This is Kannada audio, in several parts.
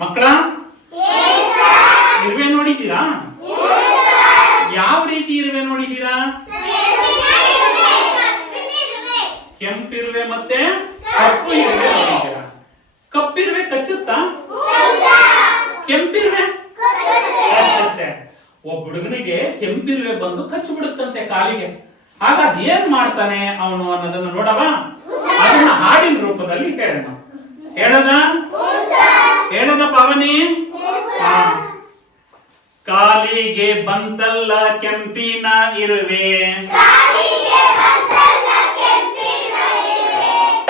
ಮಕ್ಕಳ? ಇರುವೆ ನೋಡಿದ್ದೀರಾ? ಯಾವ ರೀತಿ ಇರುವೆ ನೋಡಿದ್ದೀರಾ? ಕೆಂಪಿರುವೆ ಮತ್ತೆ ಕಪ್ಪು ಇರುವೆ ನೋಡಿದ್ದೀರಾ? ಕಪ್ಪಿರುವೆ ಕಚ್ಚುತ್ತಾ? ಕೆಂಪಿರುವೆ ಕಚ್ಚುತ್ತೆ. ಒಬ್ಬ ಹುಡುಗನಿಗೆ ಕೆಂಪಿರುವೆ ಬಂದು ಕಚ್ಚಿ ಬಿಡುತ್ತಂತೆ ಕಾಲಿಗೆ. ಆಗ ಅದೇನ್ ಮಾಡ್ತಾನೆ ಅವನು ಅನ್ನೋದನ್ನ ನೋಡವಾ? ಅದನ್ನ ಹಾಡಿನ ರೂಪದಲ್ಲಿ ಹೇಳೋಣ. ಹೇಳದ? ಹೇಳದ ಪವನಿ. ಕಾಲಿಗೆ ಬಂತಲ್ಲ ಕೆಂಪಿನ ಇರುವೆ.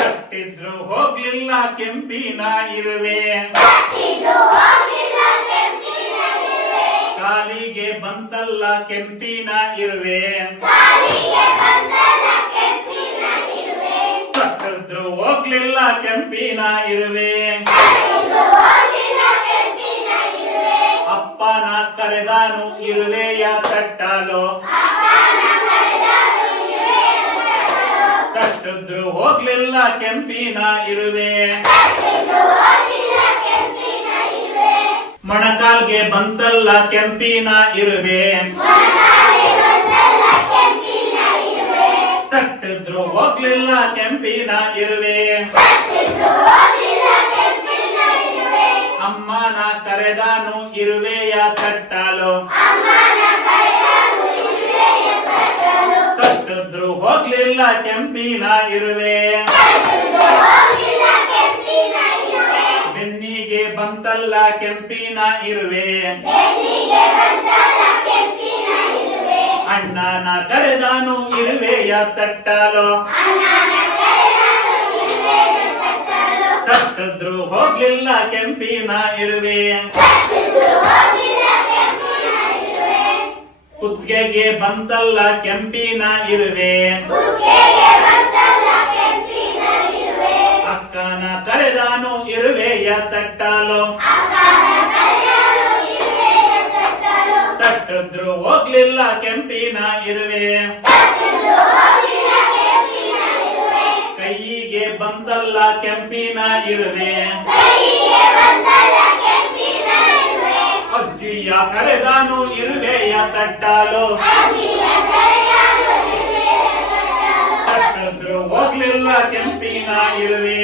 ಕಟ್ಟಿದ್ರು ಹೋಗ್ಲಿಲ್ಲ ಕೆಂಪಿನ ಇರುವೆ. ಕಾಲಿಗೆ ಬಂತಲ್ಲ ಕೆಂಪಿನ ಇರುವೆ. ಕಟ್ಟಿದ್ರು ಹೋಗ್ಲಿಲ್ಲ ಕೆಂಪಿನ ಇರುವೆ. ಅಪ್ಪನ ಕರೆದಾನು ಇರುವೆಯ ತಟ್ಟಲು ತಟ್ಟಿದ್ರು ಹೋಗ್ಲಿಲ್ಲ ಕೆಂಪಿನ ಇರುವೆ. ಮೊಣಕಾಲ್ಗೆ ಬಂತಲ್ಲ ಕೆಂಪಿನ ಇರುವೆ. ತಟ್ಟಿದ್ರು ಹೋಗ್ಲಿಲ್ಲ ಕೆಂಪಿನ ಇರುವೆ. ಕರೆದಾನು ಇರುವೆಯ ತಟ್ಟಲು ತಟ್ಟಿದ್ರು ಹೋಗ್ಲಿಲ್ಲ ಕೆಂಪಿನ ಇರುವೆ. ಬೆನ್ನಿಗೆ ಬಂತಲ್ಲ ಕೆಂಪಿನ ಇರುವೆ. ಅಣ್ಣನ ಕರೆದಾನು ಇರುವೆಯ ತಟ್ಟಲು ತಟ್ಟಿದ್ರು ಹೋಗ್ಲಿಲ್ಲ ಕೆಂಪಿನ ಇರುವೆ. ಕುತ್ತಿಗೆಗೆ ಬಂತಲ್ಲ ಕೆಂಪಿನ ಇರುವೆ. ಅಕ್ಕನ ಕರೆದಾನು ಇರುವೆಯ ತಟ್ಟಲು. ತಟ್ಟಿದ್ರು ಹೋಗ್ಲಿಲ್ಲ ಕೆಂಪಿನ ಇರುವೆ. ಕೈಗೆ ಬಂತಲ್ಲ ಕೆಂಪಿನ ಇರುವೆ. ಅಜ್ಜಿಯ ಕರೆದಾನು ಇರುವೆಯ ತಟ್ಟಲು. ತಟ್ಟಿದ್ರು ಹೋಗ್ಲಿಲ್ಲ ಕೆಂಪಿನ ಇರುವೆ.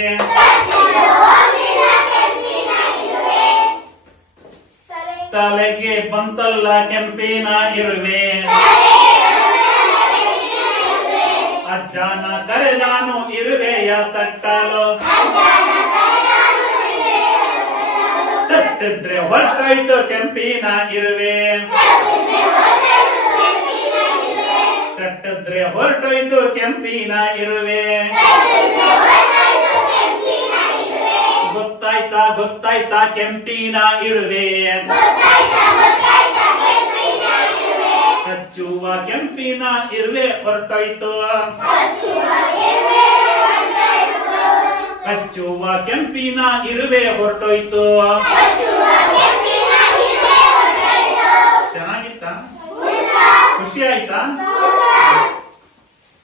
ತಲೆಗೆ ಬಂತಲ್ಲ ಕೆಂಪಿನ ಇರುವೆ. ಅಜ್ಜನ ಇರುವೆಯ ತಟ್ಟಲು. ತಟ್ಟಿದ್ರೆ ಹೊರಟಾಯ್ತು ಕೆಂಪಿನಾಗಿರುವೆ ತಟ್ಟಿದ್ರೆ ಹೊರಟೋಯ್ತು ಕೆಂಪಿನಾಗಿರುವೆ ಗೊತ್ತಾಯ್ತಾ ಗೊತ್ತಾಯ್ತಾ ಕೆಂಪಿನ ಇರುವೆ. ಕಚ್ಚುವ ಕೆಂಪಿನ ಇರುವೆ ಹೊರಟೋಯ್ತು. ಕಚ್ಚುವ ಕೆಂಪಿನ ಇರುವೆ ಹೊರಟೋಯ್ತು.